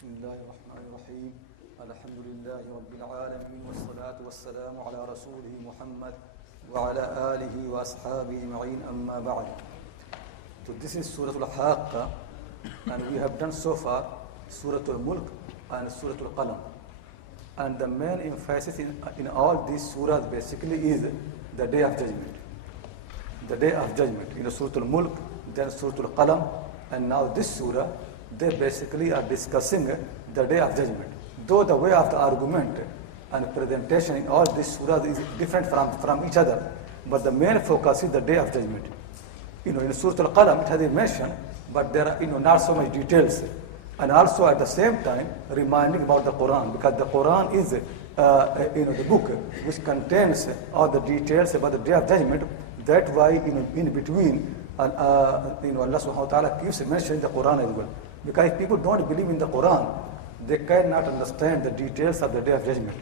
بسم الله الرحمن الرحيم الحمد لله رب العالمين والصلاة والسلام على رسوله محمد وعلى آله وأصحابه أجمعين أما بعد. So this is Surah Al-Haqqah, and we have done so far Surah Al-Mulk and Surah Al-Qalam. And the main emphasis in all these surahs basically is the Day of Judgment. The Day of Judgment. Surah Al-Mulk, then Surah Al-Qalam, and now this surah, they basically are discussing the Day of Judgment. Though the way of the argument and presentation in all these surahs is different from each other, but the main focus is the Day of Judgment. In Surah Al-Qalam, it has been mentioned, but there are not so much details. And also at the same time, reminding about the Qur'an, because the Qur'an is the book which contains all the details about the Day of Judgment. That's why in between, Allah subhanahu wa ta'ala keeps mentioning the Qur'an as well. Because if people don't believe in the Qur'an, they cannot understand the details of the Day of Judgment.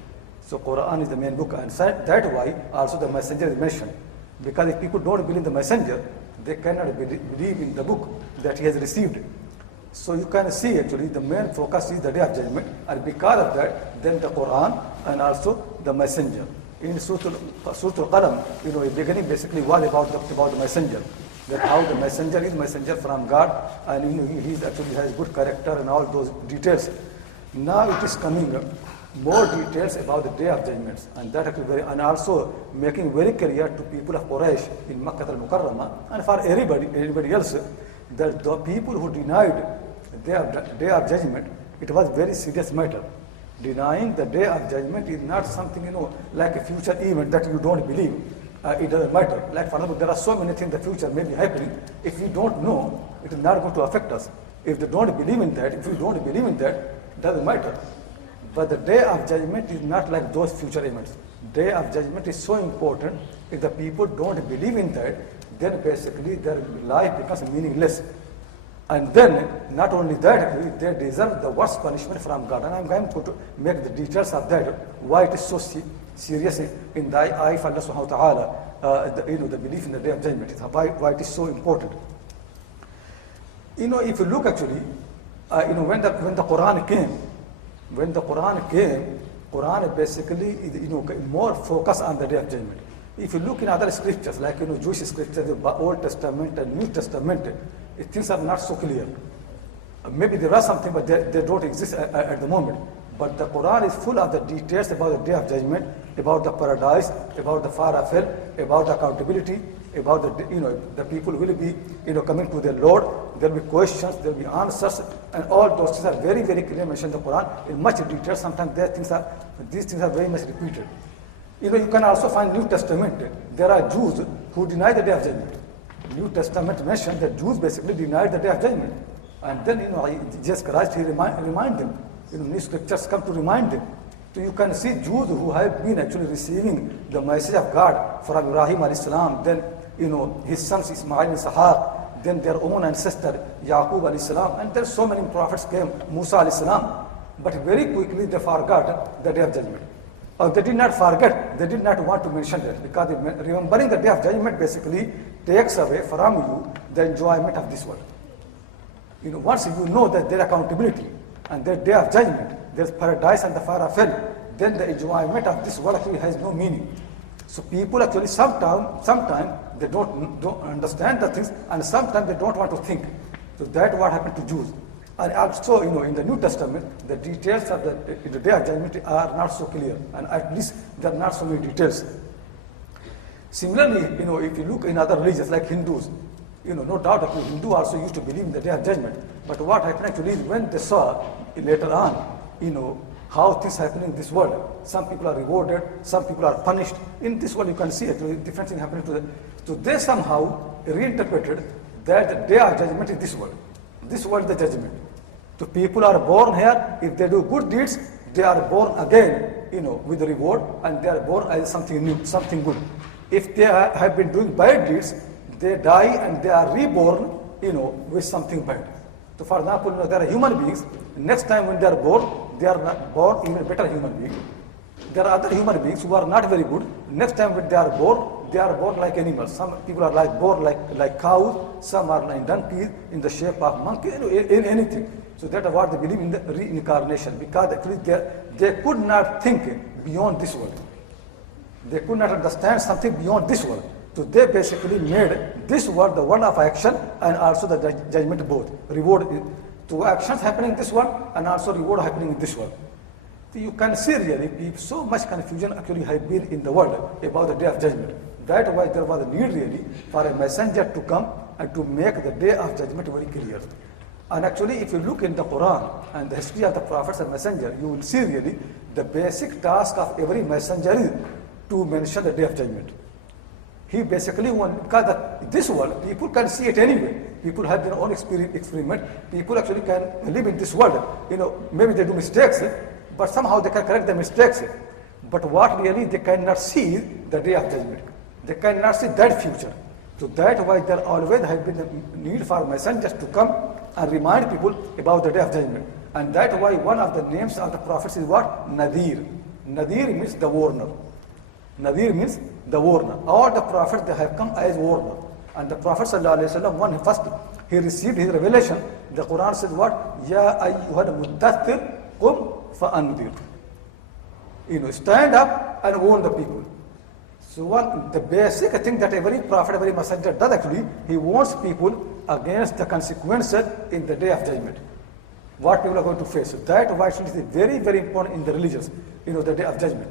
So Qur'an is the main book, and that's why also the messenger is mentioned. Because if people don't believe in the messenger, they cannot believe in the book that he has received. So you can see actually the main focus is the Day of Judgment, and because of that, then the Qur'an and also the messenger. In Surah Al-Qalam, the beginning basically was about the messenger. That how the messenger is messenger from God, and he actually has good character and all those details. Now it is coming more details about the Day of Judgments, and that actually and also making very clear to people of Quraysh in Makkah al-Mukarramah and for everybody else that the people who denied the Day of Judgment, it was very serious matter. Denying the Day of Judgment is not something like a future event that you don't believe. It doesn't matter. Like for example, there are so many things in the future may be happening. If we don't know, it is not going to affect us. If they don't believe in that, if we don't believe in that, it doesn't matter. But the Day of Judgment is not like those future events. Day of Judgment is so important. If the people don't believe in that, then basically their life becomes meaningless. And then, not only that, they deserve the worst punishment from God. And I'm going to make the details of that, why it is so serious in the eye of Allah subhanahu wa ta'ala, the belief in the Day of Judgment, why it is so important. If you look actually, when the Quran came, Quran basically more focus on the Day of Judgment. If you look in other scriptures, like Jewish scriptures, the Old Testament and New Testament, things are not so clear. Maybe there are something, but they don't exist at the moment. But the Quran is full of the details about the Day of Judgment, about the paradise, about the far of hell, about accountability, about the people will be coming to their Lord. There will be questions, there will be answers, and all those things are very, very clearly mentioned in the Quran in much detail. Sometimes these things are very much repeated. You can also find New Testament. There are Jews who deny the Day of Judgment. New Testament mentions that Jews basically denied the Day of Judgment, and then Jesus Christ he remind them. New scriptures come to remind them. So you can see Jews who have been actually receiving the message of God from Ibrahim alayhi salam, then his sons Ismail and Ishaq, then their own ancestor Yaqub alayhi salam, and there are so many prophets came, Musa alayhi salam, but very quickly they forgot the Day of Judgment. Or they did not forget, they did not want to mention that, because remembering the Day of Judgment basically takes away from you the enjoyment of this world. Once you know that their accountability and their Day of Judgment, there's paradise and the fire of hell, then the enjoyment of this world actually has no meaning. So people actually sometimes they don't understand the things, and sometimes they don't want to think. So that's what happened to Jews. And also, in the New Testament, the details of the Day of Judgment are not so clear, and at least there are not so many details. Similarly, if you look in other religions like Hindus, no doubt that Hindu also used to believe in the Day of Judgment. But what happened actually is when they saw later on, how things happen in this world. Some people are rewarded, some people are punished. In this world, you can see actually different things happening to them. So they somehow reinterpreted that the Day of Judgment is this world. This world is the judgment. So people are born here. If they do good deeds, they are born again, with the reward, and they are born as something new, something good. If they have been doing bad deeds, they die and they are reborn, with something bad. So for example, there are human beings. Next time when they are not born even better human beings. There are other human beings who are not very good. Next time when they are born, they are born like animals. Some people are born like cows, some are like donkeys in the shape of monkey, in anything. So that's what they believe in the reincarnation, because actually they could not think beyond this world. They could not understand something beyond this world. So they basically made this world the world of action and also the judgment both. Reward to actions happening in this world and also reward happening in this world. So you can see really so much confusion actually has been in the world about the day of judgment. That's why there was a need really for a messenger to come and to make the day of judgment very clear. And actually if you look in the Qur'an and the history of the prophets and messenger, you will see really the basic task of every messenger is to mention the day of judgment. He basically wants, because this world, people can see it anyway. People have their own experiment. People actually can live in this world. Maybe they do mistakes, but somehow they can correct the mistakes. But what really they cannot see is the day of judgment. They cannot see that future. So that's why there always has been a need for messengers to come and remind people about the day of judgment. And that's why one of the names of the prophets is what? Nadheer. Nadheer means the warner. Nadheer means the warner. All the prophets, they have come as warner. And the Prophet ﷺ, when first he received his revelation, the Qur'an says what? Ya ayyuhal muddathir qum fa'andir. Stand up and warn the people. So the basic thing that every prophet, every messenger does actually, he warns people against the consequences in the day of judgment. What people are going to face. So that why it is very, very important in the religions, the day of judgment.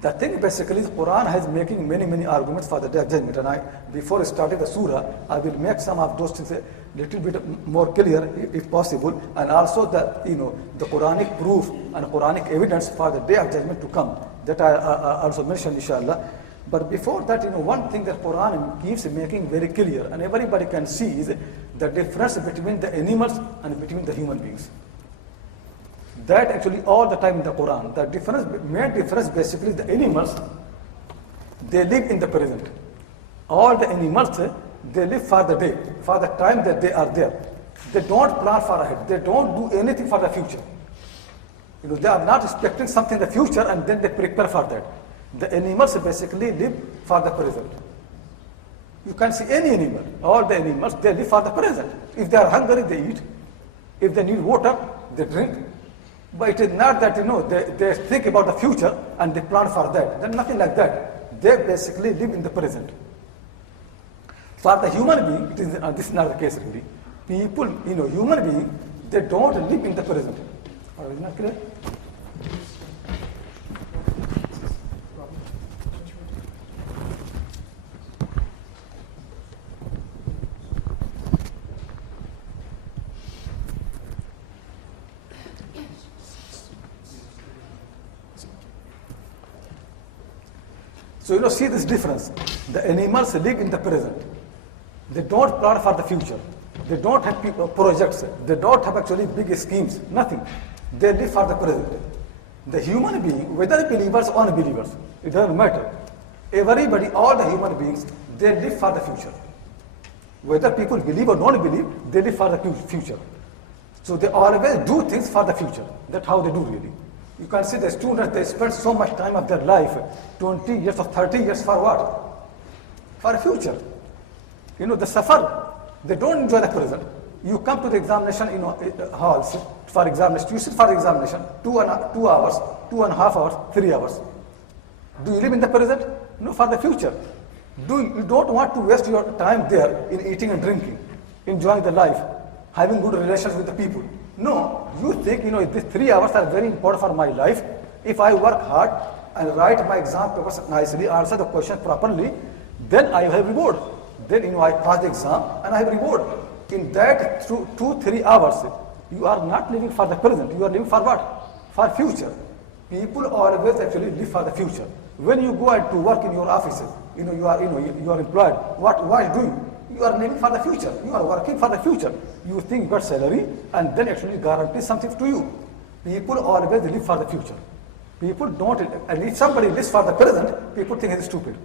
The thing basically is Quran has making many, many arguments for the day of judgment. And before starting the surah, I will make some of those things a little bit more clear if possible. And also the Quranic proof and Quranic evidence for the day of judgment to come. That I also mentioned inshallah. But before that, one thing that Quran keeps making very clear and everybody can see is the difference between the animals and between the human beings. That actually all the time in the Quran, the main difference basically the animals, they live in the present. All the animals, they live for the day, for the time that they are there. They don't plan far ahead. They don't do anything for the future. They are not expecting something in the future and then they prepare for that. The animals basically live for the present. You can see any animal, all the animals, they live for the present. If they are hungry, they eat. If they need water, they drink. But it is not that, they think about the future and they plan for that. There's nothing like that. They basically live in the present. For the human being, this is not the case really. People, human beings, they don't live in the present. Is it not clear? So see this difference. The animals live in the present. They don't plan for the future. They don't have projects. They don't have actually big schemes. Nothing. They live for the present. The human being, whether believers or unbelievers, it doesn't matter. Everybody, all the human beings, they live for the future. Whether people believe or don't believe, they live for the future. So they always do things for the future. That's how they do really. You can see the students, they spend so much time of their life, 20 years or 30 years for what? For the future. They suffer. They don't enjoy the present. You come to the examination halls for examination. You sit for examination 2 hours, 2.5 hours, 3 hours. Do you live in the present? No, for the future. You don't want to waste your time there in eating and drinking, enjoying the life, having good relations with the people. No, you think, these 3 hours are very important for my life. If I work hard and write my exam papers nicely, answer the question properly, then I have reward. Then, I pass the exam and I have reward. In that 2-3 hours, you are not living for the present. You are living for what? For future. People always actually live for the future. When you go out to work in your offices, you are employed. What are you doing? You are living for the future. You are working for the future. You think you got salary and then actually guarantee something to you. People always live for the future. People don't, and if somebody lives for the present, people think he's stupid.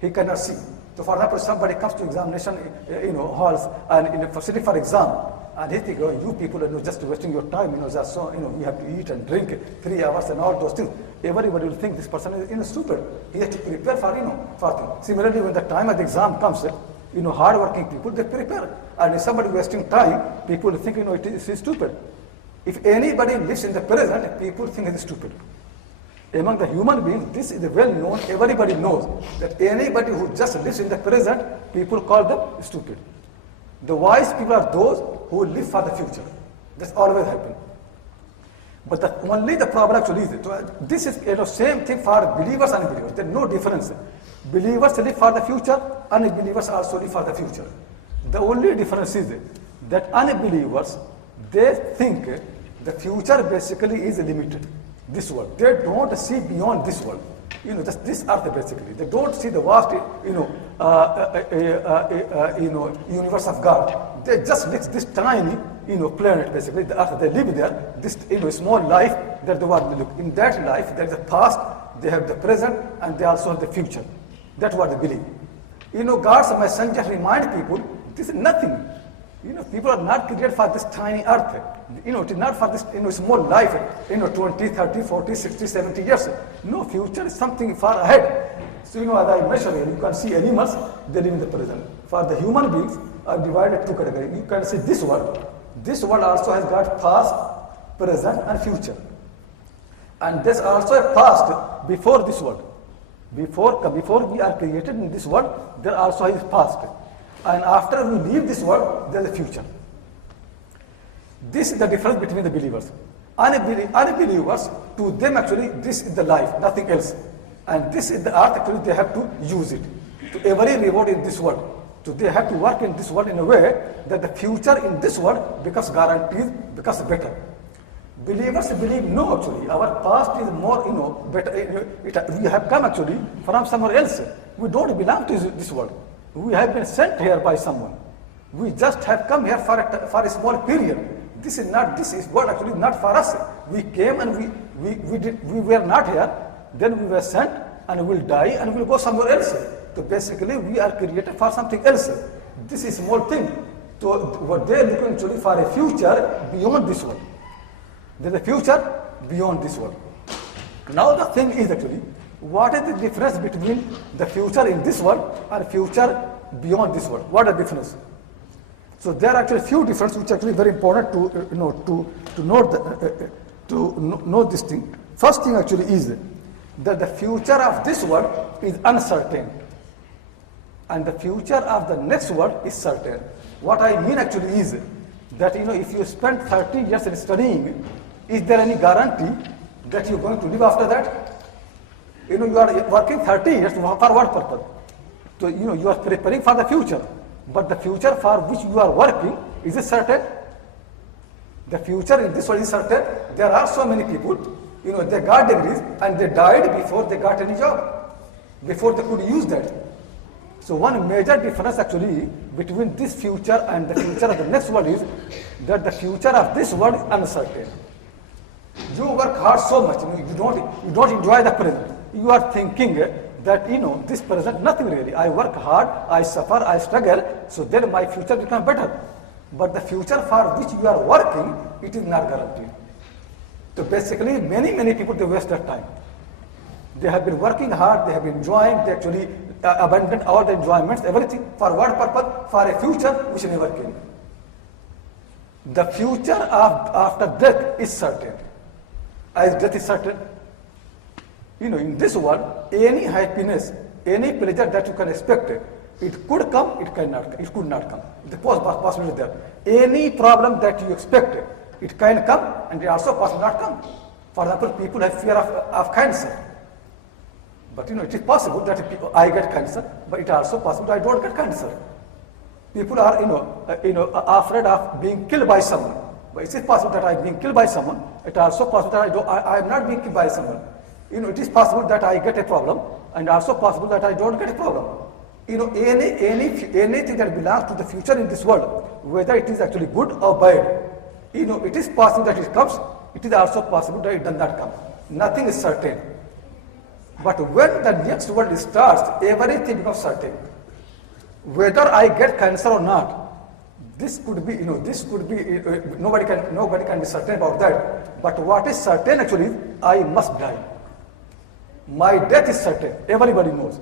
He cannot see. So for example, somebody comes to examination halls and in a facility for exam, And he think, oh, you people are just wasting your time, just so, you have to eat and drink 3 hours and all those things. Everybody will think this person is, stupid. He has to prepare for things. Similarly, when the time of the exam comes, hard-working people, they prepare. And if somebody wasting time, people think, it is stupid. If anybody lives in the present, people think it is stupid. Among the human beings, this is well known, everybody knows that anybody who just lives in the present, people call them stupid. The wise people are those who live for the future. That's always happen. But only the problem actually is, this is same thing for believers and unbelievers. There's no difference. Believers live for the future, unbelievers also live for the future. The only difference is that unbelievers, they think the future basically is limited. This world. They don't see beyond this world. Just this earth basically. They don't see the vast, universe of God. They just live this tiny, planet basically, the earth. They live there. This, small life that the world look. In that life, there is the past, they have the present, and they also have the future. That's what they believe. God's messenger remind people, this is nothing. People are not created for this tiny earth. It is not for this small life, 20, 30, 40, 60, 70 years. No, future is something far ahead. So, as I mentioned, you can see animals, they live in the present. For the human beings are divided 2 categories. You can see this world. This world also has got past, present, and future. And there's also a past before this world. Before we are created in this world, there also is past. And after we leave this world, there is a future. This is the difference between the believers. Unbelievers, to them actually, this is the life, nothing else. And this is the earth, actually they have to use it. To every reward in this world. So they have to work in this world in a way that the future in this world becomes guaranteed, becomes better. Believers believe, no actually, our past is more, better. We have come actually from somewhere else. We don't belong to this world. We have been sent here by someone. We just have come here for a small period. This is what actually not for us. We came and we were not here. Then we were sent and we'll die and we'll go somewhere else. So basically we are created for something else. This is small thing. So what they are looking actually for a future beyond this world. There's a future beyond this world. Now the thing is actually, what is the difference between the future in this world and future beyond this world? What is the difference? So there are actually few differences which are actually very important to know this thing. First thing actually is that the future of this world is uncertain, and the future of the next world is certain. What I mean actually is that if you spend 30 years in studying, is there any guarantee that you're going to live after that? You are working 30 years for what purpose? So, you are preparing for the future. But the future for which you are working, is it certain? The future in this world is certain. There are so many people, they got degrees and they died before they got any job, before they could use that. So one major difference actually between this future and the future of the next world is that the future of this world is uncertain. You work hard so much, you don't enjoy the present. You are thinking that this present, nothing really. I work hard, I suffer, I struggle, so then my future becomes better. But the future for which you are working, it is not guaranteed. So basically, many people, they waste their time. They have been working hard, they have been enjoying, they actually abandoned all the enjoyments, everything. For what purpose? For a future which never came. The future after death is certain. As death is certain. In this world, any happiness, any pleasure that you can expect, it could come, it could not come. The possibility there. Any problem that you expect, it can come and it also possibly not come. For example, people have fear of cancer. But it is possible that I get cancer, but it is also possible that I don't get cancer. People are afraid of being killed by someone. But it is possible that I am being killed by someone. It is also possible that I am not being killed by someone. It is possible that I get a problem, and also possible that I don't get a problem. Anything that belongs to the future in this world, whether it is actually good or bad, it is possible that it comes. It is also possible that it does not come. Nothing is certain. But when the next world starts, everything becomes certain. Whether I get cancer or not, This could be, nobody can be certain about that. But what is certain actually is, I must die. My death is certain. Everybody knows.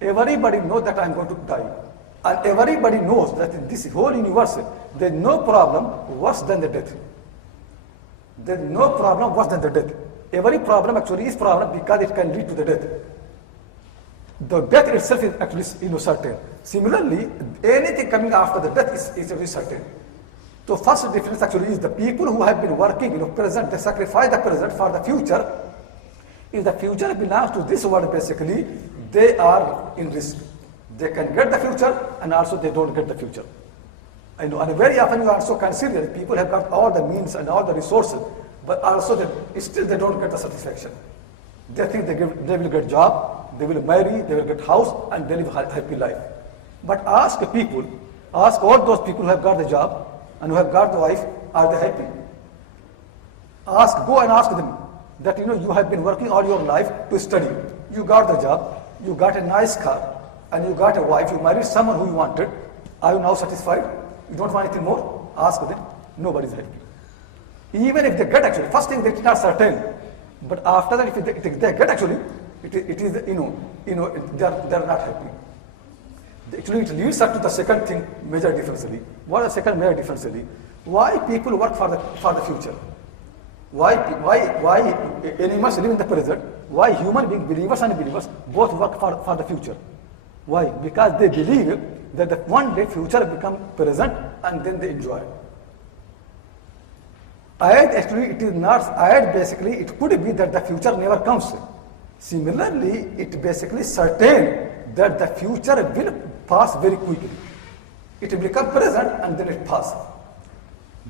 Everybody knows that I am going to die. And everybody knows that in this whole universe, there is no problem worse than the death. There is no problem worse than the death. Every problem actually is problem because it can lead to the death. The death itself is actually certain. Similarly, anything coming after the death is actually certain. So first difference actually is the people who have been working, present, they sacrifice the present for the future. If the future belongs to this world, basically, they are in risk. They can get the future, and also they don't get the future. I know, and very often you also consider that people have got all the means and all the resources, but also still they don't get the satisfaction. They think they will get job, they will marry, they will get house, and they live a happy life. But ask all those people who have got the job and who have got the wife, are they happy? Go and ask them that you have been working all your life to study. You got the job, you got a nice car, and you got a wife, you married someone who you wanted. Are you now satisfied? You don't want anything more? Ask them. Nobody is happy. Even if they get actually, first thing they are certain, but after that if they get actually, it is they are not happy. Actually, it leads up to the second thing, major difference. What is the second major difference? Why people work for the future? Why animals live in the present? Why human beings, believers and unbelievers, both work for the future? Why? Because they believe that one day future become present and then they enjoy. Ayat actually it is not ayat, basically it could be that the future never comes. Similarly, it basically certain that the future will pass very quickly. It will become present and then it passes.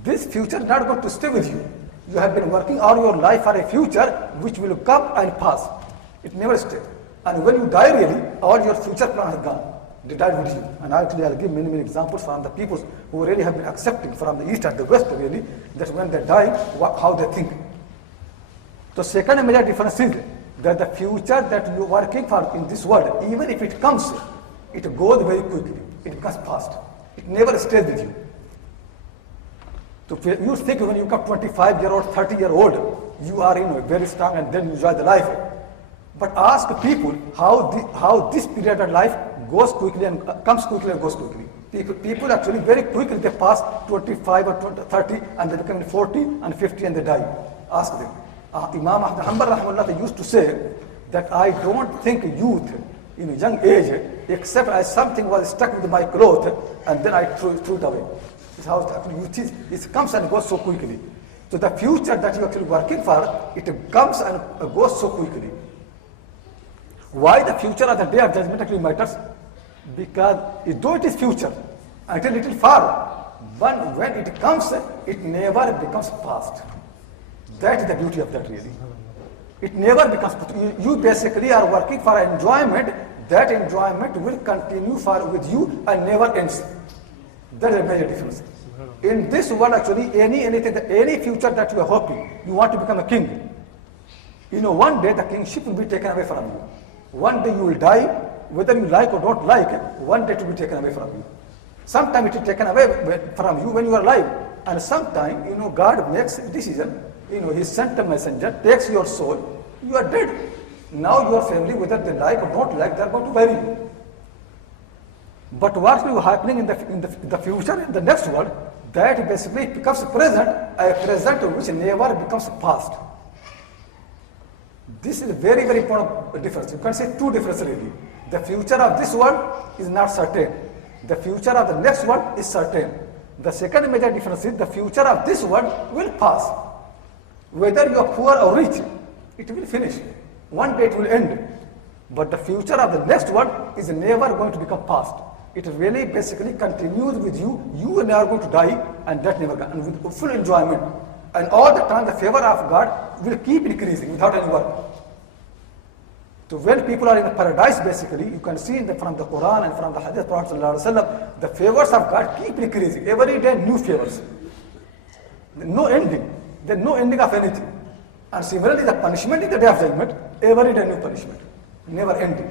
This future is not going to stay with you. You have been working all your life for a future which will come and pass. It never stays. And when you die really, all your future plan is gone. They died with you. And actually I'll give many examples from the people who really have been accepting from the east and the west really, that when they die, how they think. The second major difference is that the future that you are working for in this world, even if it comes, it goes very quickly. It becomes past. It never stays with you. So you think when you become 25-year-old, 30-year-old, you are very strong and then you enjoy the life. But ask people how this period of life goes quickly and comes quickly and goes quickly. People actually very quickly they pass 25 or 30 and they become 40 and 50 and they die. Ask them. Imam Ahmad rahimahullah used to say that I don't think youth in a young age except as something was stuck with my cloth and then I threw it away. This is how youth is. It comes and goes so quickly. So the future that you are actually working for, it comes and goes so quickly. Why the future of the day of judgment actually matters? Because though it is future, until little far, but when it comes, it never becomes past. That is the beauty of that really. It never becomes, you basically are working for enjoyment, that enjoyment will continue with you and never ends. That is a major difference. In this world actually, any future that you are hoping, you want to become a king. One day the kingship will be taken away from you. One day you will die, whether you like or don't like, one day it will be taken away from you. Sometime it is taken away from you when you are alive. And sometime, God makes a decision, He sent a messenger, takes your soul, you are dead. Now your family, whether they like or don't like, they are going to bury you. But what will be happening in the future, in the next world, that basically becomes present, a present which never becomes past. This is a very important difference. You can say two differences really. The future of this world is not certain. The future of the next world is certain. The second major difference is the future of this world will pass. Whether you are poor or rich, it will finish. One day it will end. But the future of the next world is never going to become past. It really basically continues with you. You are never going to die, and that never comes. And with full enjoyment. And all the time the favor of God will keep increasing without any work. So when people are in the paradise, basically, you can see from the Qur'an and from the Hadith of Prophet ﷺ, the favors of God keep increasing. Every day new favors. No ending. There's no ending of anything. And similarly, the punishment in the day of judgment, every day new punishment. Never ending.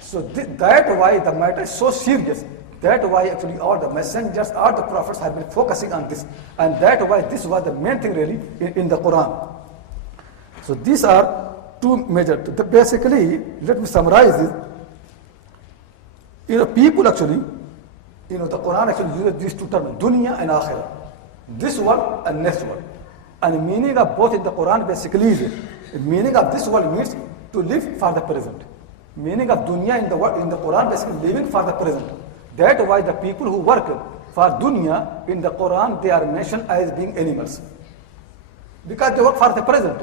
So that why the matter is so serious. That's why actually all the messengers, all the prophets have been focusing on this. And that's why this was the main thing really in the Quran. So these are two major. Basically, let me summarize this. People actually, the Quran actually uses these two terms, Dunya and Akhirat. This world and next world. And the meaning of both in the Quran basically is, the meaning of this world means to live for the present. Meaning of Dunya in the Quran basically living for the present. That's why the people who work for Dunya in the Quran, they are mentioned as being animals. Because they work for the present.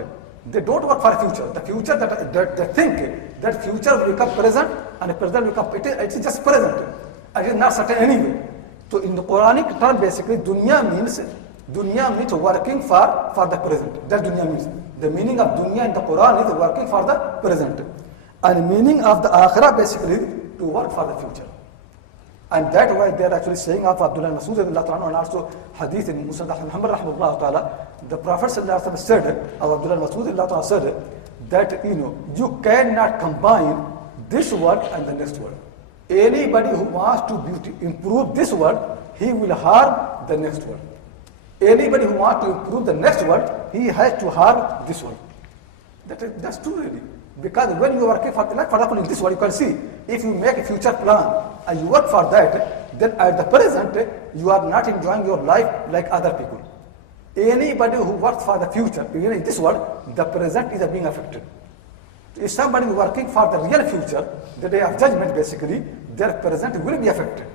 They don't work for future. The future that they think that future will become present and the present will become, it is just present. And it is not certain anyway. So in the Quranic term basically Dunya means working for the present. That Dunya means. The meaning of Dunya in the Quran is working for the present. And the meaning of the Akhirah basically to work for the future. And that's why they are actually saying of Abdullah Masud and also hadith in Musnad Muhammad rahimahullah ta'ala, the Prophet said, Abdullah Masud said that you cannot combine this world and the next world. Anybody who wants to improve this world, he will harm the next world. Anybody who wants to improve the next world, he has to harm this world. That's true really. Because when you are working for example in this world, you can see, if you make a future plan and you work for that, then at the present, you are not enjoying your life like other people. Anybody who works for the future, even in this world, the present is being affected. If somebody is working for the real future, the day of judgment basically, their present will be affected.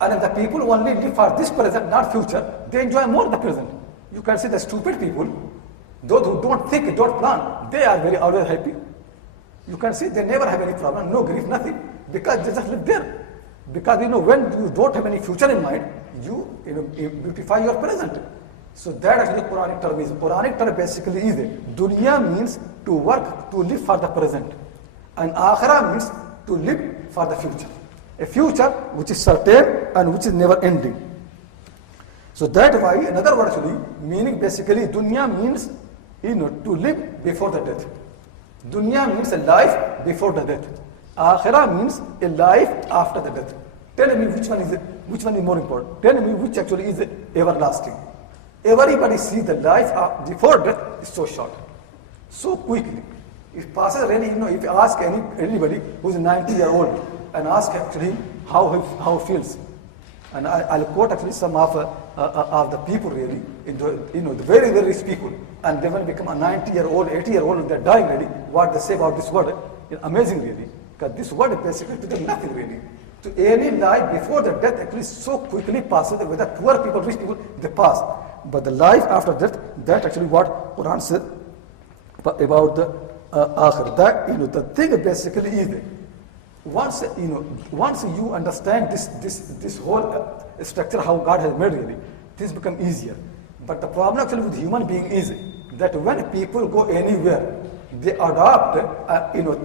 And if the people who only live for this present, not future, they enjoy more the present. You can see the stupid people, those who don't think, don't plan, they are very always happy. You can see they never have any problem, no grief, nothing, because they just live there. Because when you don't have any future in mind, you beautify your present. So that actually Quranic term is. Quranic term basically is Dunya means to work, to live for the present. And Akhirah means to live for the future. A future which is certain and which is never ending. So that's why another word actually, meaning basically Dunya means to live before the death. Dunya means a life before the death. Akhirah means a life after the death. Tell me which one is more important. Tell me which actually is everlasting. Everybody sees the life before death is so short, so quickly. It passes really, if you ask anybody who's 90-year-old and ask actually how he feels. And I'll quote actually some of the people really, the very, very rich people. And they will become a 90-year-old, 80-year-old, they're dying really. What they say about this word, it's amazing really. Because this word basically to them nothing really. To any life before the death actually so quickly passes, whether poor people, rich people, they pass. But the life after death, that actually what Quran said about the Akhir. That, the thing basically is, once you understand this whole structure, how God has made really, things become easier. But the problem actually with human being is that when people go anywhere, they adopt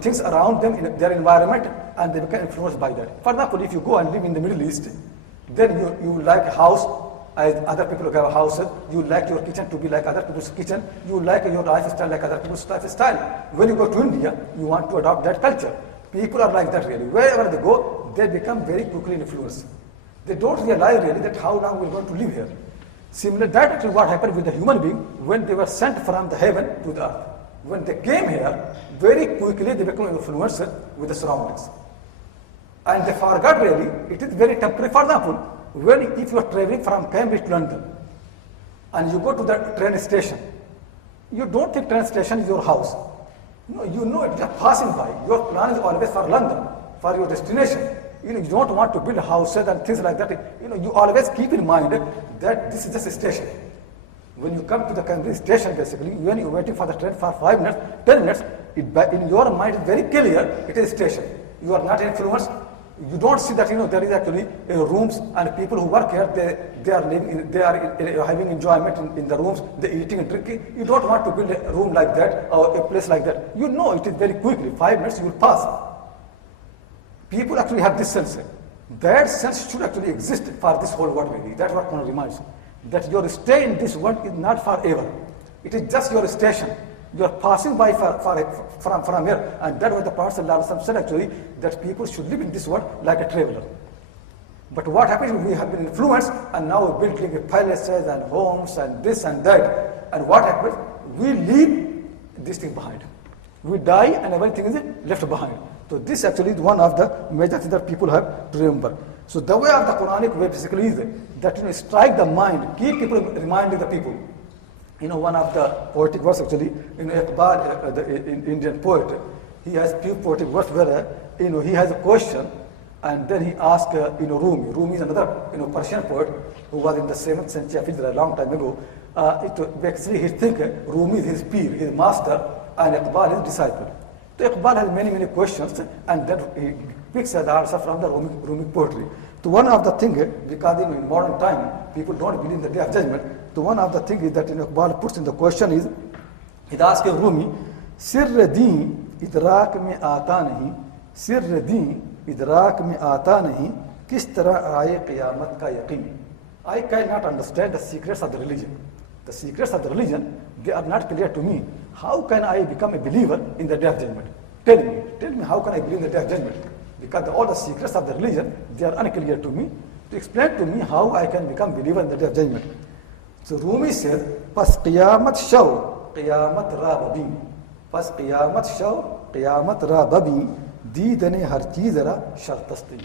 things around them in their environment and they become influenced by that. For example, if you go and live in the Middle East, then you like a house as other people have houses, you like your kitchen to be like other people's kitchen, you like your lifestyle like other people's lifestyle. When you go to India, you want to adopt that culture. People are like that really. Wherever they go, they become very quickly influenced. They don't realize really that how long we're going to live here. Similar, that actually what happened with the human being when they were sent from the heaven to the earth. When they came here, very quickly they become influenced with the surroundings. And they forgot really, it is very temporary. For example, if you are traveling from Cambridge to London, and you go to the train station, you don't think train station is your house. No, you know it's just passing by. Your plan is always for London, for your destination. You don't want to build houses and things like that. You always keep in mind that this is just a station. When you come to the Cambridge station, basically, when you're waiting for the train for 5 minutes, 10 minutes, in your mind it's very clear it is a station. You are not influenced. You don't see that there is actually rooms and people who work here, they are living, they are having enjoyment in the rooms, they're eating and drinking. You don't want to build a room like that or a place like that. You know it is very quickly, 5 minutes you will pass. People actually have this sense. That sense should actually exist for this whole world really. That's what Quran reminds. That your stay in this world is not forever. It is just your station. You are passing by from here. And that's what the Prophet ﷺ said actually, that people should live in this world like a traveler. But what happens is we have been influenced and now we're building palaces and homes and this and that. And what happens? We leave this thing behind. We die and everything is left behind. So this actually is one of the major things that people have to remember. So the way of the Quranic way basically is that strike the mind, keep people reminding the people. One of the poetic verse actually, Iqbal, the Indian poet, he has few poetic verse where he has a question and then he asks Rumi. Rumi is another Persian poet who was in the 7th century of Hijra, a long time ago. Basically he thinks Rumi is his peer, his master, and Iqbal is his disciple. So Iqbal has many questions and then he picks the answer from the Rumi poetry. So one of the things, because in modern time people don't believe in the day of judgment, so one of the things is that Iqbal puts in the question is, he asks Rumi, Sirr deen idrak mein aata nahi, Sirr deen idrak mein aata nahi, kis tarah aaye qiyamat ka yaqeen. I cannot understand the secrets of the religion. The secrets of the religion, they are not clear to me. How can I become a believer in the day of judgment? Tell me how can I believe in the day of judgment? Because all the secrets of the religion, they are unclear to me. To explain to me how I can become believer in the day of judgment. So Rumi says, Pas qiyamat shaw, qiyamat rababi. Pas qiyamat shaw, qiyamat rababi. Deedane har cheez ra shartasti.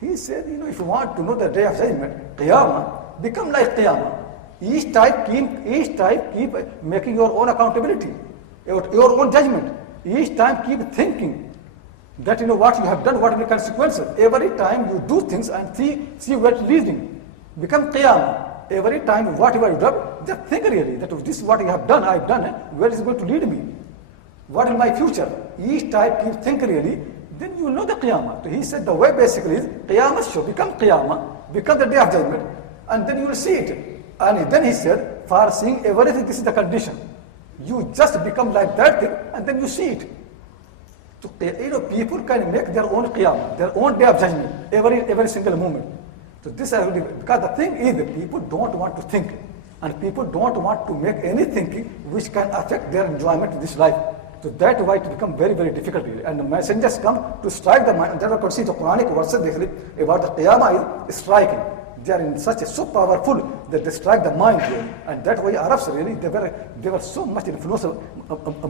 He said, if you want to know the day of judgment, qiyamah, become like qiyamah. Each type keep making your own accountability, your own judgment. Each time keep thinking that what you have done, what are the consequences. Every time you do things and see where it's leading. Become qiyamah. Every time whatever you do, just think really that this is what I have done, where is it going to lead me? What is my future? Each type keep think really, then you know the qiyamah. So he said the way basically is qiyamah should become qiyamah, become the day of judgment, and then you will see it. And then he said, for seeing everything, this is the condition. You just become like that thing, and then you see it. So, people can make their own qiyamah, their own day of judgment, every single moment. So this is because the thing is that people don't want to think, and people don't want to make any thinking which can affect their enjoyment in this life. So that's why it becomes very, very difficult. And the messengers come to strike the mind. And then you can see the Quranic verses about the qiyamah is striking. They are in such a so powerful that they strike the mind here. And that way Arabs really, they were so much influenced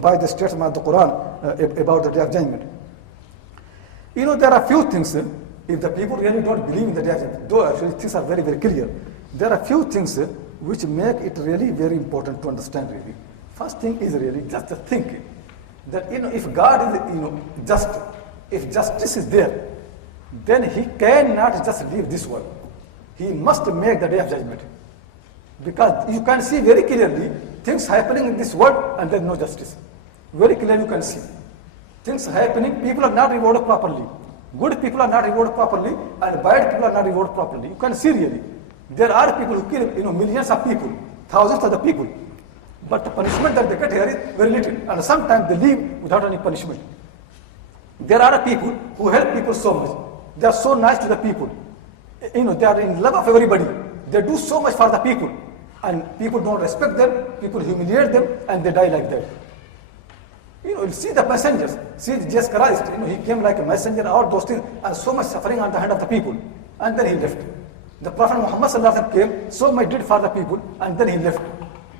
by the statement of the Quran about the day of judgment. There are few things, if the people really don't believe in the day of judgment, though actually things are very, very clear, there are few things which make it really very important to understand really. First thing is really just the thinking that if God is just, if justice is there, then he cannot just leave this world. He must make the day of judgment. Because you can see very clearly things happening in this world and there is no justice. Very clearly you can see. Things happening, people are not rewarded properly. Good people are not rewarded properly and bad people are not rewarded properly. You can see really. There are people who kill millions of people, thousands of the people. But the punishment that they get here is very little. And sometimes they leave without any punishment. There are people who help people so much. They are so nice to the people. They are in love of everybody. They do so much for the people. And people don't respect them, people humiliate them, and they die like that. You see the messengers, see Jesus Christ, he came like a messenger, all those things, and so much suffering on the hand of the people. And then he left. The Prophet Muhammad came, so much did for the people, and then he left.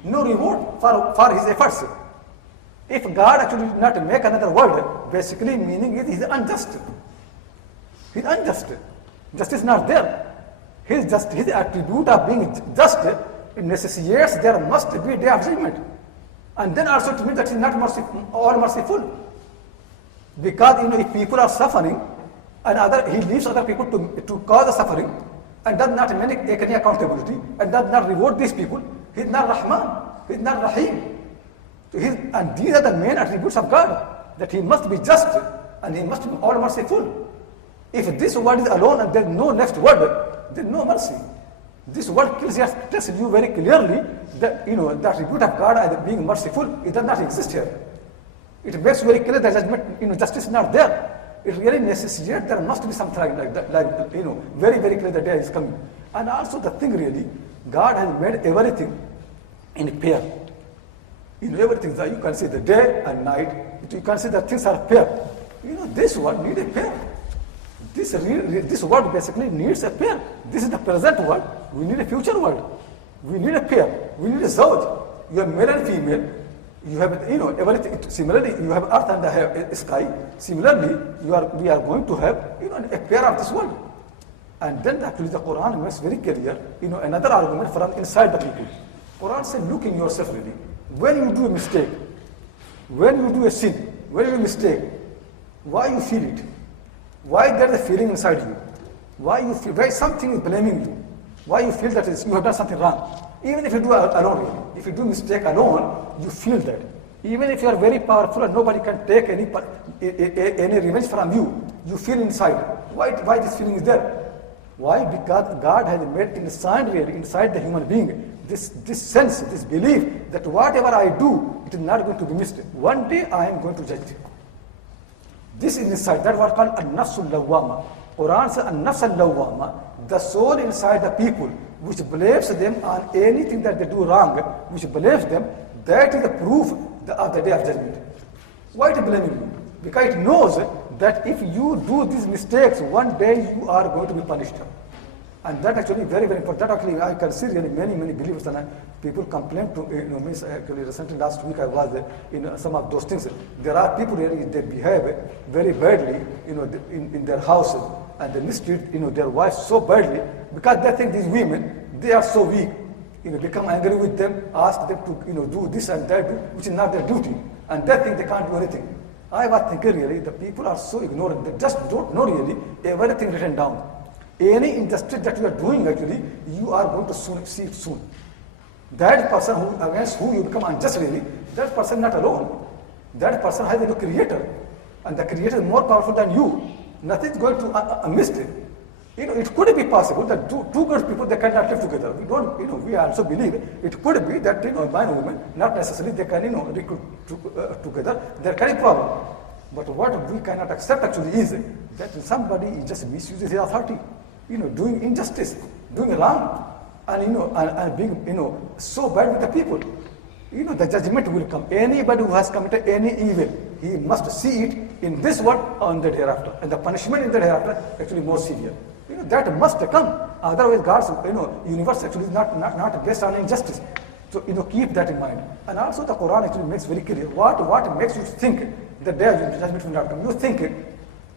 No reward for his efforts. If God actually did not make another world, basically meaning is he's unjust. He's unjust. Justice is not there. His attribute of being just necessitates there must be a day of judgment. And then also to me that is not merciful, all merciful. Because if people are suffering and he leaves other people to cause the suffering and does not take any accountability and does not reward these people, he is not Rahman, he is not Rahim. And these are the main attributes of God, that he must be just and he must be all merciful. If this world is alone and there is no next world, there is no mercy. This world tells you very clearly that the attribute of God as being merciful, it does not exist here. It makes very clear that judgment, justice is not there. It really necessitates there must be something like that, very, very clear the day is coming. And also the thing really, God has made everything in a pair. Everything, you can see the day and night, you can see that things are pair. This world need a pair. This world basically needs a pair. This is the present world. We need a future world. We need a pair. We need a zawj. You have male and female. You have, everything. Similarly, you have earth and the sky. Similarly, we are going to have, a pair of this world. And then actually the Qur'an makes very clear, another argument from inside the people. Qur'an says, look in yourself really. When you do a mistake, when you do a sin, when you do a mistake, why you feel it? Why there is a feeling inside you? Why something is blaming you? Why you feel that you have done something wrong? Even if you do alone, really. If you do mistake alone, you feel that. Even if you are very powerful and nobody can take any revenge from you, you feel inside. Why this feeling is there? Why? Because God has made inside the human being this sense, this belief that whatever I do, it is not going to be missed. One day I am going to judge it. This is inside. That's what called an-nafsul lawwama. Quran says an-nafsul lawwama, the soul inside the people, which believes them on anything that they do wrong, which believes them, that is the proof of the day of judgment. Why it blaming you? Because it knows that if you do these mistakes, one day you are going to be punished. And that actually very, very important. That actually I can see really many believers and people complain to me. Actually, recently last week I was in some of those things. There are people really, they behave very badly, in their houses, and they mistreat, their wives so badly because they think these women, they are so weak. Become angry with them, ask them to, do this and that, which is not their duty, and they think they can't do anything. I was thinking really, the people are so ignorant. They just don't know really everything written down. Any injustice that you are doing, actually, you are going to see it soon. That person against who you become unjust really, that person not alone. That person has a creator. And the creator is more powerful than you. Nothing is going to miss it. It could be possible that two good people, they cannot live together. We don't, we also believe it could be that, man and woman, not necessarily they can, recruit together. There can be problem. But what we cannot accept actually is that somebody just misuses his authority. Doing injustice, doing wrong, and being, so bad with the people. The judgment will come. Anybody who has committed any evil, he must see it in this world or in the hereafter. And the punishment in the hereafter actually more severe. That must come. Otherwise, God's, universe actually is not based on injustice. So, keep that in mind. And also the Quran actually makes very clear what makes you think that day of judgment will not come. You think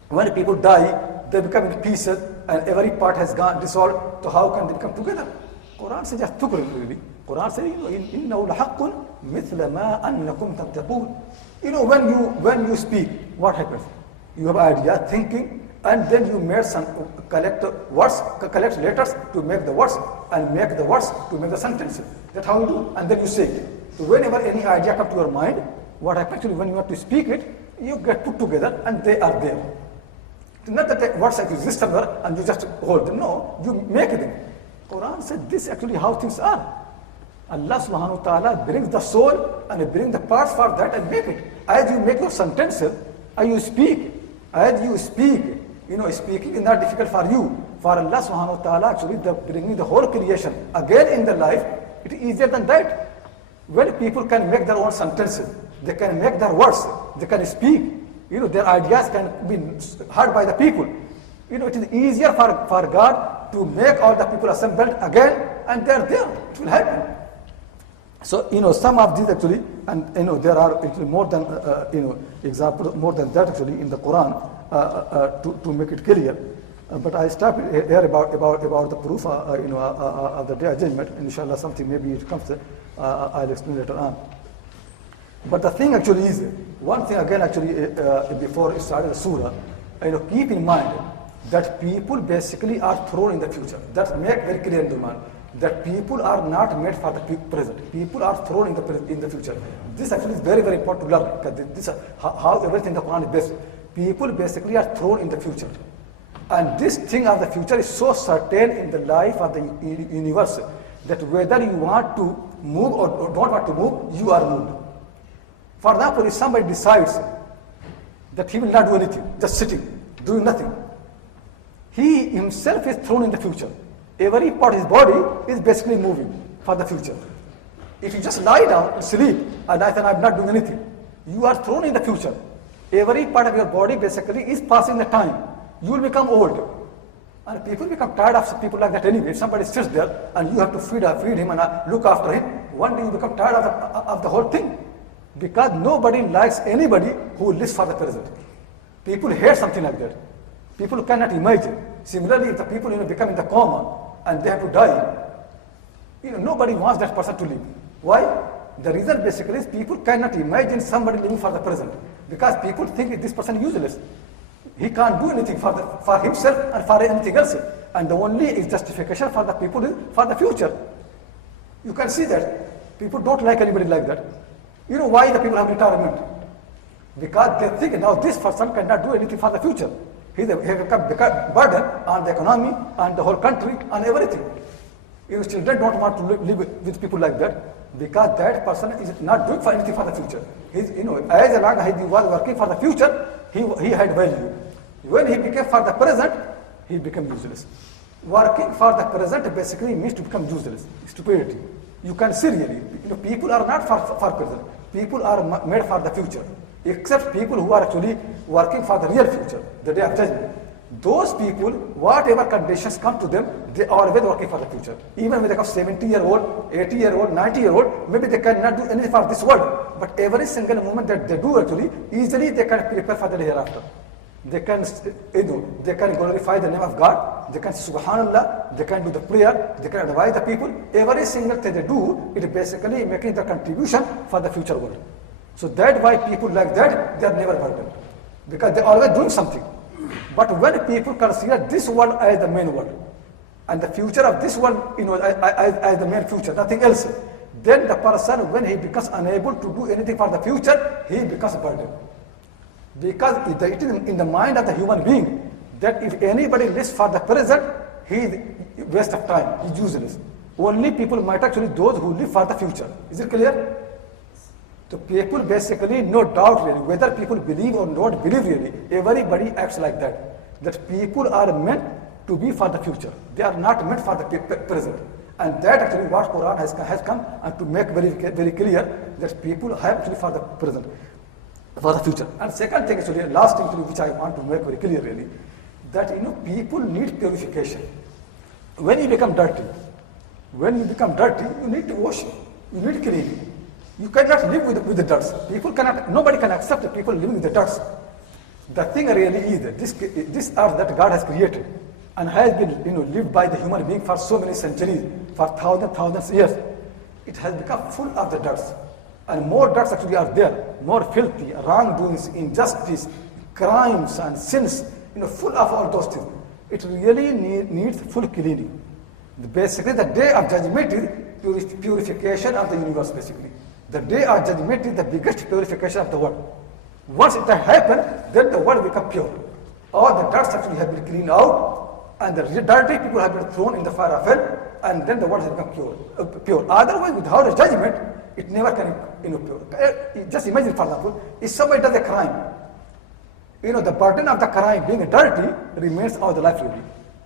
when people die, they become in pieces and every part has gone dissolved. So how can they come together? Quran says just really. Quran says, إِنَّهُ لَحَقٌّ مِثْلَ مَا أَنَّكُمْ تَتَّقُونَ. When you speak, what happens? You have idea, thinking, and then you make some collect letters to make the words, and make the words to make the sentences. That's how you do, and then you say it. So whenever any idea comes to your mind, what happens actually when you have to speak it, you get put together and they are there. Not that words exist somewhere and you just hold them. No, you make them. Quran said this actually how things are. Allah subhanahu wa ta'ala brings the soul and brings the parts for that and make it. As you make your sentences, as you speak, speaking is not difficult for you. For Allah subhanahu wa ta'ala actually bringing the whole creation again in the life, it is easier than that. When people can make their own sentences, they can make their words, they can speak, their ideas can be heard by the people. It is easier for God to make all the people assembled again and they are there. It will happen. So, some of these actually, and there are actually more than, examples, more than that actually in the Quran to make it clear. But I stop here about the proof, of the day of judgment. Inshallah, something maybe it comes, I'll explain later on. But the thing actually is, one thing again actually, before it started the surah, keep in mind that people basically are thrown in the future. That make very clear in the mind. That people are not made for the present. People are thrown in the future. This actually is very, very important to learn. Because this is how everything in the Quran is based. People basically are thrown in the future. And this thing of the future is so certain in the life of the universe that whether you want to move or don't want to move, you are moved. For example, if somebody decides that he will not do anything, just sitting, doing nothing, he himself is thrown in the future. Every part of his body is basically moving for the future. If you just lie down and sleep, and I think I'm not doing anything, you are thrown in the future. Every part of your body basically is passing the time. you will become old. And people become tired of people like that anyway. If somebody sits there and you have to feed him and look after him, one day you become tired of the whole thing. Because nobody likes anybody who lives for the present. People hate something like that. People cannot imagine. Similarly, if the people become in the coma and they have to die, nobody wants that person to live. Why? The reason basically is people cannot imagine somebody living for the present. Because people think this person is useless. He can't do anything for himself and for anything else. And the only justification for the people is for the future. You can see that. People don't like anybody like that. You know why the people have retirement? Because they think now this person cannot do anything for the future. He become burden on the economy, on the whole country, on everything. Children don't want to live with people like that because that person is not doing for anything for the future. As long as he was working for the future, he had value. When he became for the present, he became useless. Working for the present basically means to become useless, stupidity. You can see really, people are not for present. People are made for the future, except people who are actually working for the real future, the day of judgment. Those people, whatever conditions come to them, they are always working for the future. Even when they come 70-year-old, 80-year-old, 90-year-old, maybe they cannot do anything for this world. But every single moment that they do actually, easily they can prepare for the day hereafter. They can, they can glorify the name of God. They can subhanallah. They can do the prayer. They can advise the people. Every single thing they do, it is basically making the contribution for the future world. So that's why people like that, they are never burdened, because they are always doing something. But when people consider this world as the main world, and the future of this world, as the main future, nothing else, then the person, when he becomes unable to do anything for the future, he becomes burdened. Because it is in the mind of the human being that if anybody lives for the present, he is a waste of time, he is useless. Only people might actually those who live for the future. Is it clear? So people basically, no doubt really, whether people believe or not believe really, everybody acts like that. That people are meant to be for the future. They are not meant for the present. And that actually what Qur'an has come and to make very, very clear that people have actually for the present, for the future. And second thing actually, last thing which I want to make very clear really, that people need purification. When you become dirty, you need to wash it. You need cleaning. You cannot live with the dirt. Nobody can accept the people living with the dirt. The thing really is that this earth that God has created and has been lived by the human being for so many centuries, for thousands of years, it has become full of the dirt. And more dirt actually are there, more filthy, wrongdoings, injustice, crimes and sins, full of all those things. It really needs full cleaning. Basically, the day of judgment is purification of the universe, basically. The day of judgment is the biggest purification of the world. Once it has happened, then the world becomes pure. All the dirt actually have been cleaned out, and the dirty people have been thrown in the fire of hell, and then the world has become pure. Otherwise, without a judgment, it never can pure. Just imagine, for example, if somebody does a crime, the burden of the crime being dirty remains all the life really.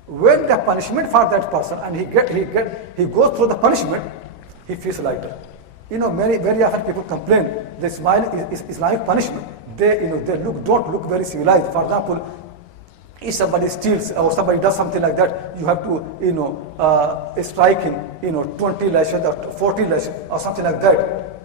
When the punishment for that person, and he goes through the punishment, he feels lighter. Very often people complain the Islamic punishment. They don't look very civilized. For example, if somebody steals or somebody does something like that, you have to strike him 20 lashes or 40 lashes or something like that.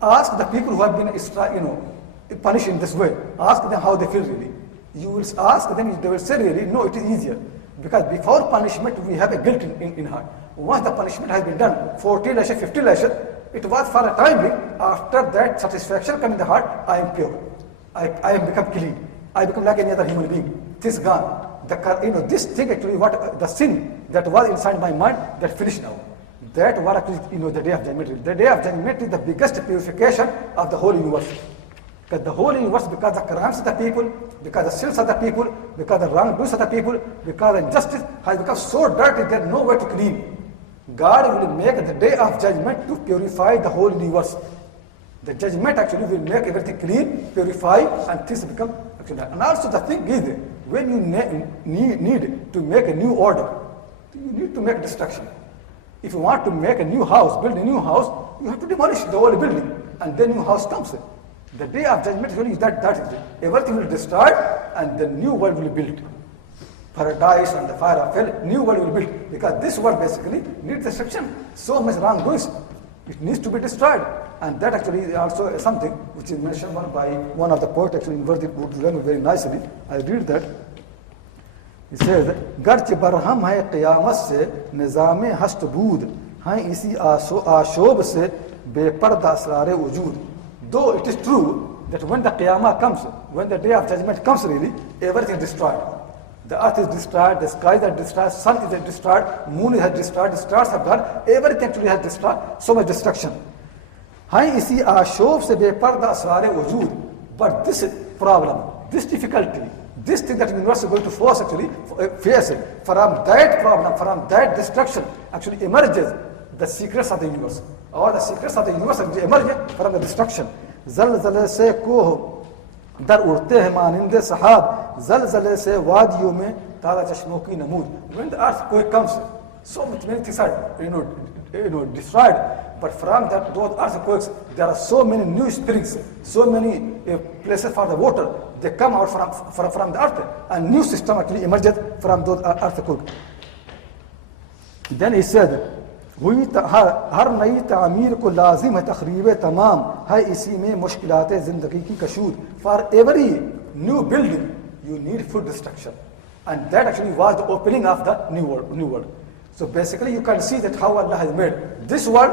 Ask the people who have been punished in this way. Ask them how they feel really. You will ask them, they will say really, no, it is easier. Because before punishment, we have a guilt in heart. Once the punishment has been done, 40 lashes, 50 lashes, it was for a time being. After that satisfaction come in the heart, I am pure. I am become clean. I become like any other human being. This gone. This thing actually, the sin that was inside my mind, that finished now. That was actually, the day of judgment. The day of judgment is the biggest purification of the whole universe. Because the whole universe, because the crimes of the people, because the sins of the people, because the wrongdoings of the people, because the injustice has become so dirty, there is no way to clean. God will make the day of judgment to purify the whole universe. The judgment actually will make everything clean, purify, and things become actually. And also the thing is, when you need to make a new order, you need to make destruction. If you want to make a new house, build a new house, you have to demolish the old building, and then new house comes in. The day of judgment is that is it. Everything will destroy, and the new world will be built. paradise and the fire of hell, new world will be built. Because this world basically needs destruction. So much wrongdoings. It needs to be destroyed. And that actually is also something which is mentioned by one of the poets actually in Urdu language very nicely. I read that. He says, Garch barham hai qiyamat se nizam-e hast bood hai isi ashob se beparda asrar-e wujud. Though it is true that when the qiyamah comes, when the day of judgment comes really, everything is destroyed. The earth is destroyed, the skies are destroyed, sun is destroyed, moon is destroyed, the stars have gone, everything actually has destroyed, so much destruction. Hai isi ashob se beparda asrar-e wujud. But this problem, this difficulty, this thing that the universe is going to face from that problem, from that destruction, actually emerges the secrets of the universe. Or the secrets of the universe emerge from the destruction. Zalzale se koh dar urte hai maninde sahab, zalzale se wadiyon mein tada chashmon ki namood. When the earthquake comes, so many things are destroyed. But from those earthquakes, there are so many new springs, so many places for the water. They come out from the earth, and new system actually emerges from those earthquakes. Then he said, हर नई तामीर को लाजिम है तखरीब तमाम है इसी में मुश्किलात ज़िंदगी की कशूद. For every new building, you need full destruction. And that actually was the opening of the new world. So basically you can see that how Allah has made this world,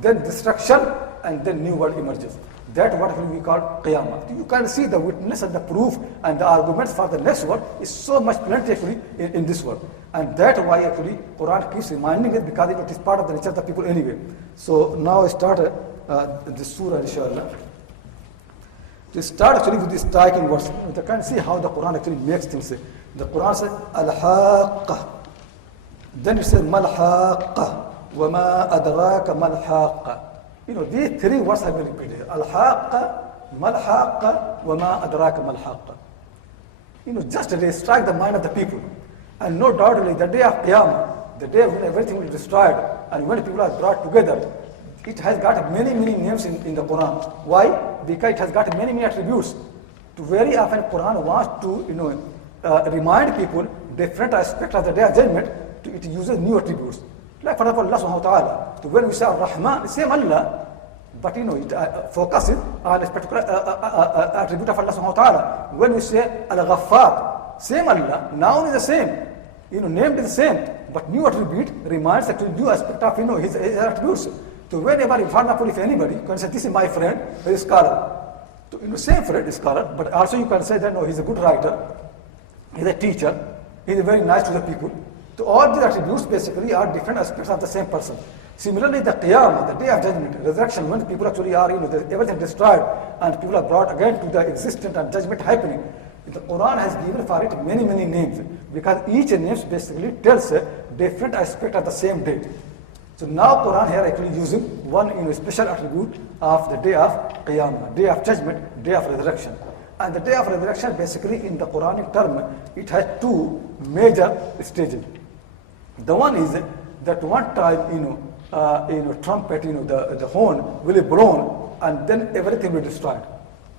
then destruction, and then new world emerges. That's what we call Qiyamah. You can see the witness and the proof and the arguments for the next world is so much plenty actually in this world. And that's why actually Quran keeps reminding it, because it is part of the nature of the people anyway. So now I start this surah inshallah. To start actually with this striking verse, you can see how the Quran actually makes things. The Quran says Al-Haqqah. Then it says Mal-Haqqah. وَمَا أَدْرَاكَ مَا-الْحَاقَّةُ. These three words have been repeated. Al-Haqqa, Mal-Haqqa, وَمَا أَدْرَاكَ مَا-الْحَاقَّةُ. Just they strike the mind of the people. And no doubt the day of Qiyamah, the day when everything will be destroyed, and when people are brought together, it has got many names in the Quran. Why? Because it has got many attributes. Very often Quran wants to remind people different aspects of the day of judgment. It uses new attributes. Like for example, Allah subhanahu wa ta'ala. So when we say Ar-Rahman, same Allah, but it focuses on a particular attribute of Allah subhanahu wa ta'ala. When we say Al-Ghaffar, same Allah, noun is the same, name is the same, but new attribute reminds that new aspect of his attributes. So whenever, for example, if anybody can say, this is my friend, he is scholar. So, same friend is scholar, but also you can say that no, he's a good writer, he's a teacher, he's very nice to the people. So all these attributes basically are different aspects of the same person. Similarly, the Qiyamah, the day of judgment, resurrection, when people actually are, everything destroyed and people are brought again to the existence and judgment happening. The Quran has given for it many names, because each name basically tells a different aspect of the same day. So now Quran here actually using one special attribute of the day of Qiyamah, day of judgment, day of resurrection. And the day of resurrection basically in the Quranic term, it has two major stages. The one is that one time, trumpet, the horn will be blown, and then everything will be destroyed.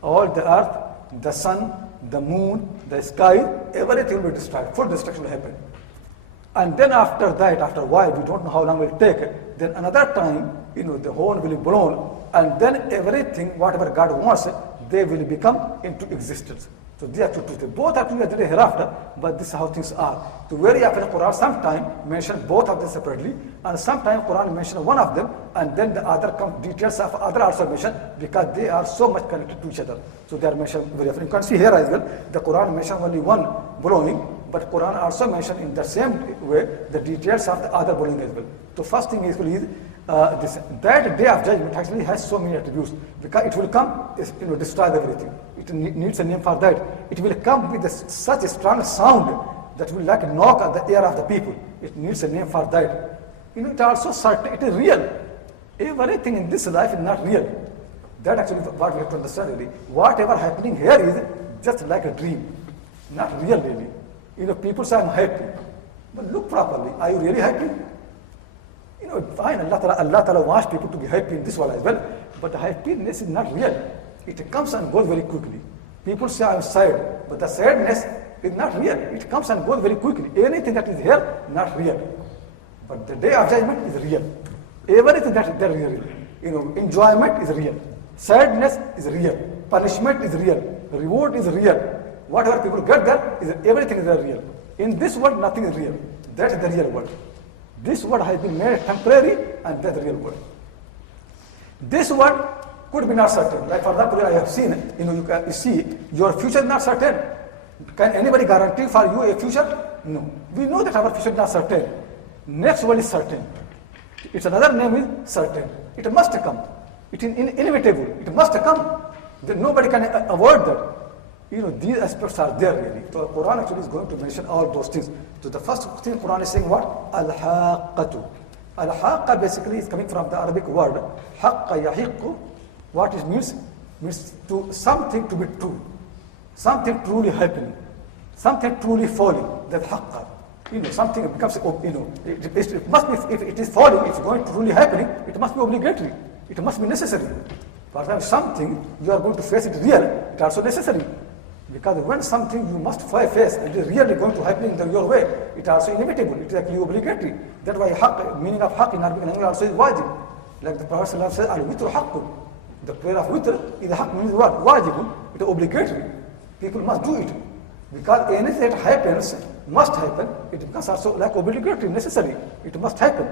All the earth, the sun, the moon, the sky, everything will be destroyed. Full destruction will happen. And then after that, after a while, we don't know how long it will take, then another time, the horn will be blown, and then everything, whatever God wants, they will become into existence. So they are two things. Both are clear hereafter, but this is how things are. So very often Quran sometimes mention both of them separately, and sometimes Quran mention one of them, and then the other details of other also mentioned, because they are so much connected to each other. So they are mentioned very often. You can see here as well, the Quran mentions only one blowing, but Quran also mentioned in the same way the details of the other blowing as well. So first thing is that day of judgment actually has so many attributes, because it will come, destroy everything. It needs a name for that. It will come with such a strong sound that will like knock at the ear of the people. It needs a name for that. It also certain, it is real. Everything in this life is not real. That actually what we have to understand really. Whatever happening here is just like a dream, not real really. People say I'm happy, but look properly. Are you really happy? Fine, Allah Ta'ala wants people to be happy in this world as well, but the happiness is not real. It comes and goes very quickly. People say I'm sad, but the sadness is not real. It comes and goes very quickly. Anything that is here, not real. But the day of judgment is real. Everything that is there is real. Enjoyment is real. Sadness is real. Punishment is real. Reward is real. Whatever people get there, everything is real. In this world, nothing is real. That is the real world. This world has been made temporary, and that's the real world. This world could be not certain. Like for example, I have seen, you see, your future is not certain. Can anybody guarantee for you a future? No. We know that our future is not certain. Next world is certain. Its another name is certain. It must come. It is inevitable. It must come. Nobody can avoid that. These aspects are there really. So Quran actually is going to mention all those things. So the first thing Quran is saying what? Al-Haqqatu. Al-Haqqah basically is coming from the Arabic word Haqqa yahiqqu. What it means? Means to something to be true. Something truly happening. Something truly falling. That Haqqa. Something becomes, it must be, if it is falling, if it's going to truly happening, it must be obligatory. It must be necessary. For example, something you are going to face it real, it's also necessary. Because when something you must face, it is really going to happen in your way, it's also inevitable, it is actually obligatory. That's why haqq, meaning of haqq in Arabic language also is wajib. Like the Prophet says, al-witr haqqun. The prayer of witr is haqq, means what? Wajibun, it is obligatory. People must do it. Because anything that happens, must happen, it becomes also like obligatory, necessary. It must happen.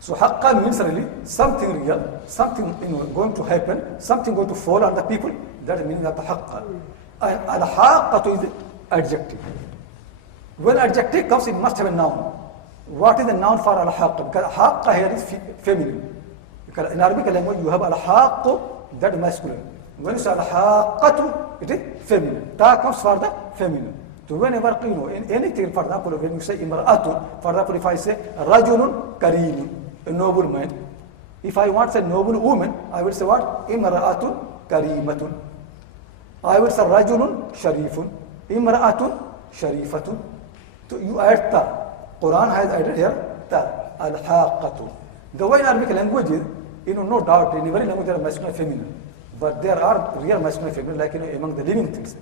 So haqqa means really something real, something going to happen, something going to fall on the people. That is meaning of the haqqa. And al-haqqatu is adjective. When adjective comes, it must have a noun. What is the noun for al-haqqa? Because haqqa here is feminine. Because in Arabic language you have al-haqqu, that is masculine. When you say al-haqqatu, it is feminine. Ta comes for the feminine. So whenever, in anything, for example, when you say imra'atun, for example, if I say rajulun kareemun, a noble man. If I want to say noble woman, I will say what? Imra'atun kareematun. I will say rajulun sharifun. Imra'atun sharifatun. So you add ta. Quran has added here ta. Al-haqqatu. The way in Arabic languages, no doubt, in every language there are masculine and feminine. But there are real masculine and feminine, like among the living things.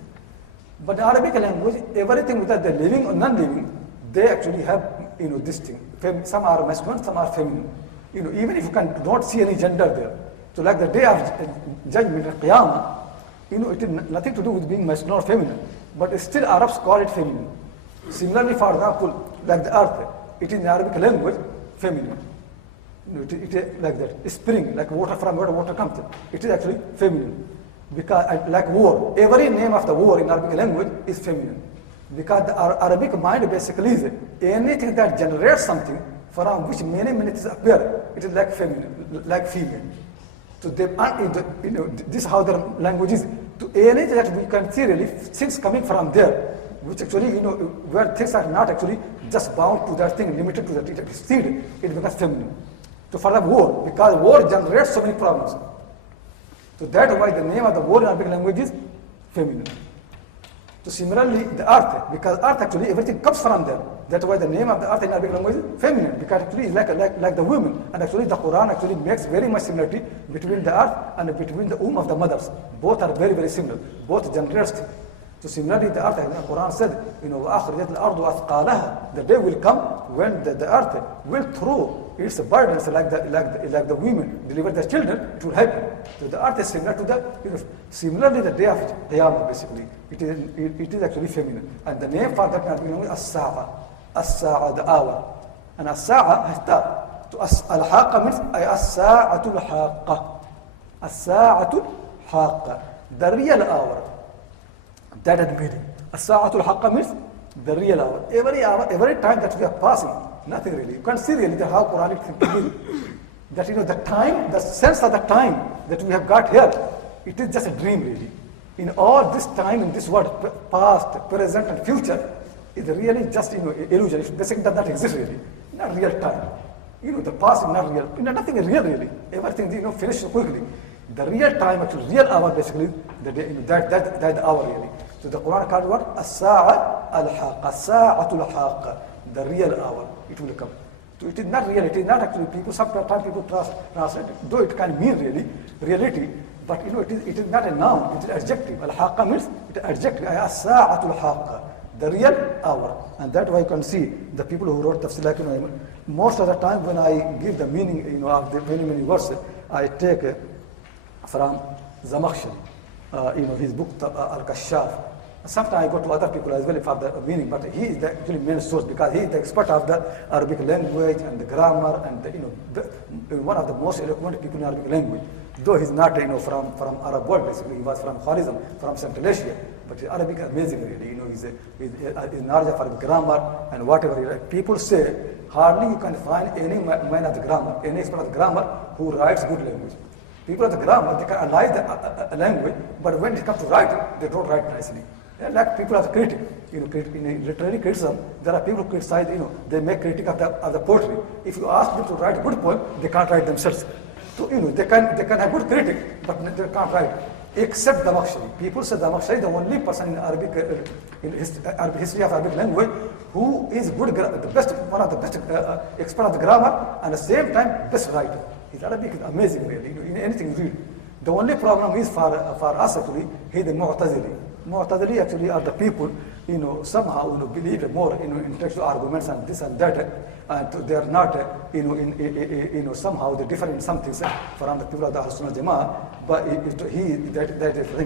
But in Arabic language, everything whether they're living or non-living, they actually have this thing. Some are masculine, some are feminine. Even if you can not see any gender there. So like the day of judgment, Qiyamah, it is nothing to do with being masculine or feminine. But still Arabs call it feminine. Similarly, for example, like the earth, it is in Arabic language, feminine. It is like that. Spring, like water from where water comes. It is actually feminine. Because like war, every name of the war in Arabic language is feminine. Because the Arabic mind basically is anything that generates something from which many things appear, it is like feminine, like female. So they, this is how their language is. To anything that we can see really, things coming from there, which actually, where things are not actually just bound to that thing, limited to that, it exceeds, it becomes feminine. So for the war, because war generates so many problems. So that's why the name of the war in Arabic language is feminine. So similarly, the earth, because earth actually everything comes from there. That's why the name of the earth in Arabic language is feminine, because actually it's like the women. And actually the Quran actually makes very much similarity between the earth and between the womb of the mothers. Both are very, very similar. Both generates. So similarly, the earth, the Quran said, وَأَخْرَجَتِ الْأَرْضُ أَثْقَالَهَا. The day will come when the earth will throw its burdens like the women deliver their children, it will happen. So the earth is similar to the, similarly the day of Qiyamah basically, it is actually feminine. And the name for that is as-sa'a. As-sa'a, the hour. And as-sa'a has ta. So al-haqqa means as-sa'atul haqqa. As-sa'atul haqqa. The real hour. That is the meaning. As-sa'atul haqqa means the real hour. Every time that we are passing, nothing really. You can't see really how Quranic thinking is. That the time, the sense of the time that we have got here, it is just a dream really. In all this time in this world, past, present and future, is really just illusion. It basically does not exist really. Not real time. The past is not real. Nothing is real really. Everything finished quickly. The real time, actually real hour basically, the day, that the hour really. So the Quran called what? As-sa'a al-haqqa. As-sa'atul haqqa. The real hour. It will come. So it is not real. It is not actually people. Sometimes people translate it. Though it can mean really reality. But it is not a noun, it is adjective. Al-Haqqah means it is adjective. As-sa'atul Haqqah, the real hour. And that's why you can see the people who wrote tafsir, like, most of the time when I give the meaning, of the many verses, I take from Zamakhshari, his book Al-Kashaf. Sometimes I go to other people as well for the meaning, but he is the actually main source because he is the expert of the Arabic language and the grammar and one of the most eloquent people in Arabic language. Though he's not from Arab world, basically he was from Khwarizm, from Central Asia, but Arabic is amazing really. He's knowledge of Arabic grammar and whatever. People say hardly you can find any man of the grammar, any expert of the grammar who writes good language. People of the grammar, they can analyze the language, but when it comes to writing, they don't write nicely. Like people of the critic, in literary criticism, there are people who criticize, they make critique of the poetry. If you ask them to write a good poem, they can't write themselves. So, they can have good critic, but they can't write. Except Zamakhshari. People say Zamakhshari is the only person in Arabic, history of Arabic language, who is good, one of the best expert of the grammar, and at the same time, best writer. His Arabic is amazing, really. In anything you read. The only problem is for us actually, he's the Mu'tazili. Mu'tazili actually are the people, somehow believe more in intellectual arguments and this and that, and they are not, somehow they differ in some things from the people of the Ahlus Sunnah Jama'ah. But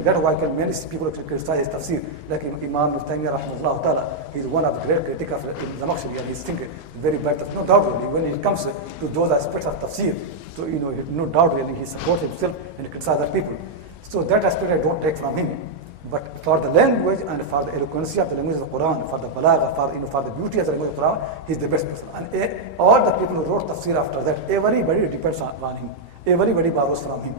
that's why many people criticize his tafsir, like Imam Ibn Taymiyyah rahimahullah ta'ala. He's one of the great critics of Zamakhshari, and he's thinking very bad. No doubt really, when it comes to those aspects of tafsir, so no doubt really he supports himself and criticizes other people. So that aspect I don't take from him. But for the language and for the eloquency of the language of the Qur'an, for the balagha, for the beauty of the language of the Qur'an, he's the best person. And all the people who wrote tafsir after that, everybody depends on him. Everybody borrows from him.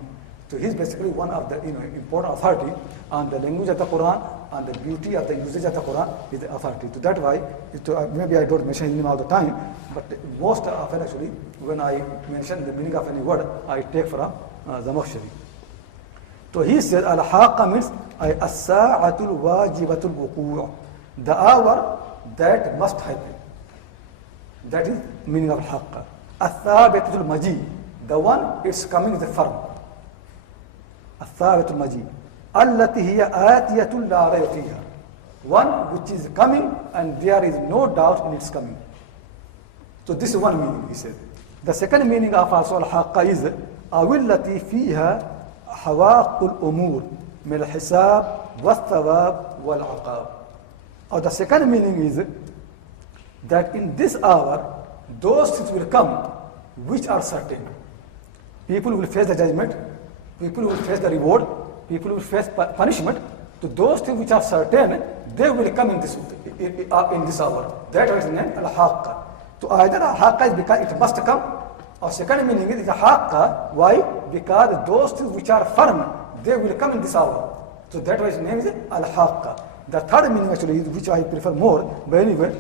So he's basically one of the important authority on the language of the Qur'an and the beauty of the usage of the Qur'an is the authority. So that's why, maybe I don't mention his name all the time, but most often actually, when I mention the meaning of any word, I take from Zamakhshari. So he said, Al-Haqqah means as-sa'atul wajibatul wuqu', the hour that must happen. That is meaning of Al-Haqqah. Al-thabitul maji, the one it's coming is firm. Al-thabitul maji, allati hiya atiyatul la rayba fiha, one which is coming and there is no doubt in its coming. So this is one meaning, he said. The second meaning of also Al-Haqqah is awillati fiha حواق الأمور من الحساب والثواب والعقاب. Or the second meaning is that in this hour, those things will come which are certain. People will face the judgment, people will face the reward, people will face punishment. To those things which are certain, they will come in this hour. That is named Al-Haqqah. So either Al-Haqqah is because it must come, or second meaning is a Haqqah. Why? Because those things which are firm, they will come in this hour. So that was name is Al-Haqqah. The third meaning actually, which I prefer more, but anyway,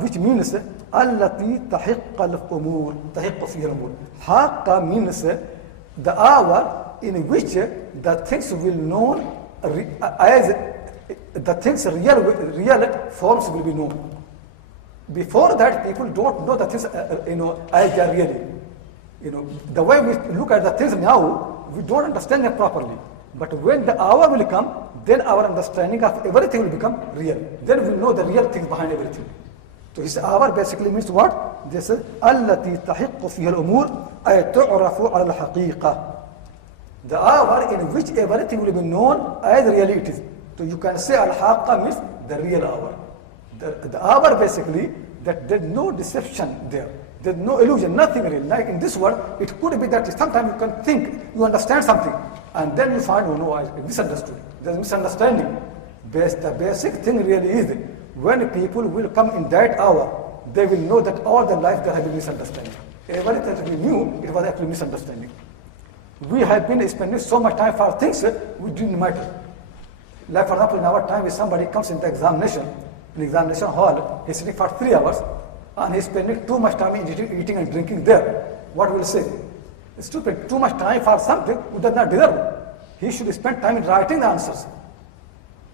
which means Allati tahiqqa al-umur, tahiqqa fiha al-umur. Haqqah means the hour in which the things will known as the things real forms will be known. Before that, people don't know the things as they are really. The way we look at the things now, we don't understand them properly. But when the hour will come, then our understanding of everything will become real. Then we know the real things behind everything. So his hour basically means what? This is allati tahiqqu fiha al-umur ay tu'rafu ala al-haqiqa. The hour in which everything will be known as really it is. So you can say al-haqqah means the real hour. The hour basically, that there's no deception there. There's no illusion, nothing really. Like in this world, it could be that sometimes you can think, you understand something, and then you find, oh no, I misunderstood. There's misunderstanding. The basic thing really is, when people will come in that hour, they will know that all their life there have been misunderstanding. Everything that we knew, it was actually misunderstanding. We have been spending so much time for things which didn't matter. Like for example, in our time, if somebody comes into examination, in examination hall, he's sitting for 3 hours, and he's spending too much time eating and drinking there. What will he say? It's stupid. Too much time for something who does not deserve. He should spend time in writing the answers.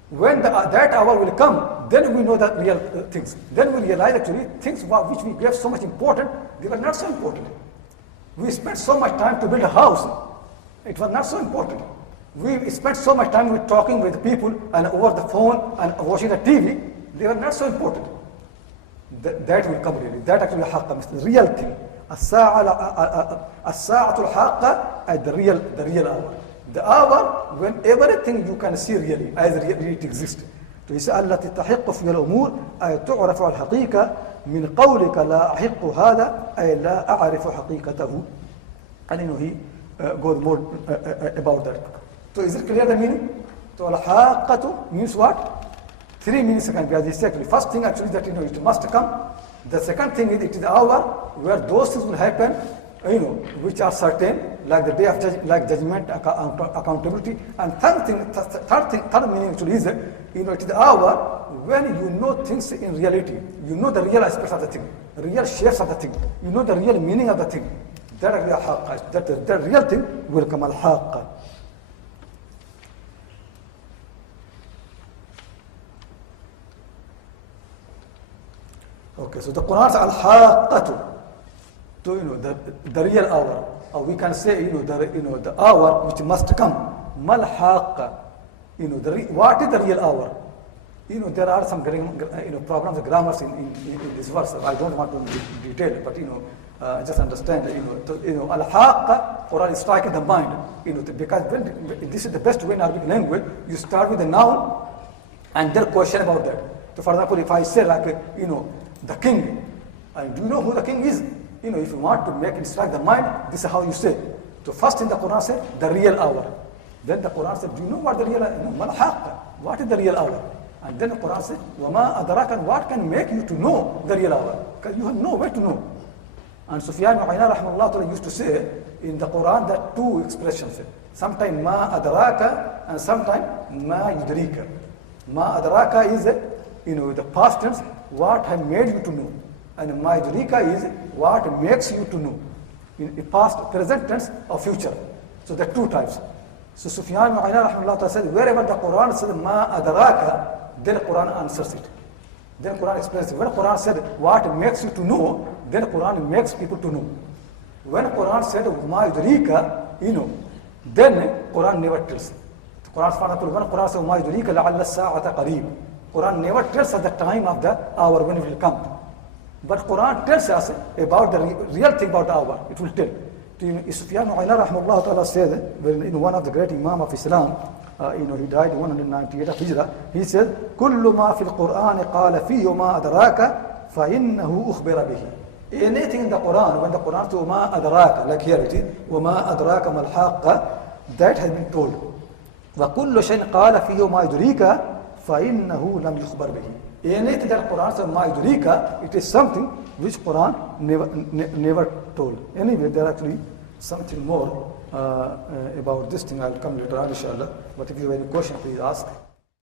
When that hour will come, then we know the real things. Then we realize actually things which we gave so much importance, they were not so important. We spent so much time to build a house. It was not so important. We spent so much time with talking with people and over the phone and watching the TV. They are not so important. That will come really. That actually haqqa means the real thing. As-sa'atul haqqa at the real hour. The hour when everything you can see really as really it exists. So he said, التي تحق في الأمور أي تعرف الحقيقة من قولك لا أحق هذا أي لا أعرف حقيقته. And he goes more about that. So is it clear the meaning? So al-haqqatu means what? 3 meanings can be exactly. First thing actually that it must come. The second thing is it is the hour where those things will happen, which are certain, like the day of judgment, accountability. And third meaning actually is, it is the hour when you know things in reality. You know the real aspects of the thing, real shapes of the thing. You know the real meaning of the thing. That is the haqqa. That real thing will come al-haqqa. Okay, so the Quran says al-haqqatu, so the real hour, or we can say the hour which must come. Mal haqqa, what is the real hour? There are some problems of grammars in this verse. I don't want to detail, but just understand. Al-haqqa, Quran is striking the mind. Because this is the best way in Arabic language. You start with the noun, and then question about that. So, for example, if I say the king, and do you know who the king is? If you want to make it strike the mind, this is how you say. So first in the Quran say the real hour. Then the Quran said, do you know what the real hour? What is the real hour? And then the Quran said, وَمَا أَدْرَاكَ, what can make you to know the real hour? Because you have no way to know. And Sufyan ibn Uyayna rahimahullah used to say in the Quran that 2 expressions. Sometimes ma adraka and sometimes ma yudrika. Ma adraka is the past tense, what has made you to know. And ma yudrika is what makes you to know. In past, present tense or future. So there are 2 types. So Sufyan ibn Uyayna rahimahullah said, wherever the Quran says ma adraka, then Quran answers it. Then Quran explains it. When Quran said what makes you to know, then Quran makes people to know. When Quran said ma yudrika, then Quran never tells. Quran, for example, when Quran says ma yudrika la'alla as-sa'ata qareeb, Quran never tells us the time of the hour when it will come. But Quran tells us about the real thing about the hour. It will tell. Sufyan ibn Uyayna rahimahullah ta'ala said, in one of the great Imam of Islam, he died 198 of Hijrah, he said, كُلُّ مَا فِي الْقُرْآنِ قَالَ فِيهِ وَمَا أَدْرَاكَ فَإِنَّهُ أُخْبِرَ بِهِ. Anything in the Quran, when the Quran says وَمَا أَدْرَاكَ, like here it is, وَمَا أَدْرَاكَ مَا الْحَاقَّةُ, that has been told. وَكُلُّ شَيْءٍ قَالَ فِيهِ وَمَا يُدْرِيكَ فَإِنَّهُ لَمْ يُخْبَرْ بِهِ. Anything that Quran says مَا يُدْرِيكَ, it is something which Quran never told. Anyway, there are actually something more about this thing. I'll come later on, inshallah. But if you have any question, please ask.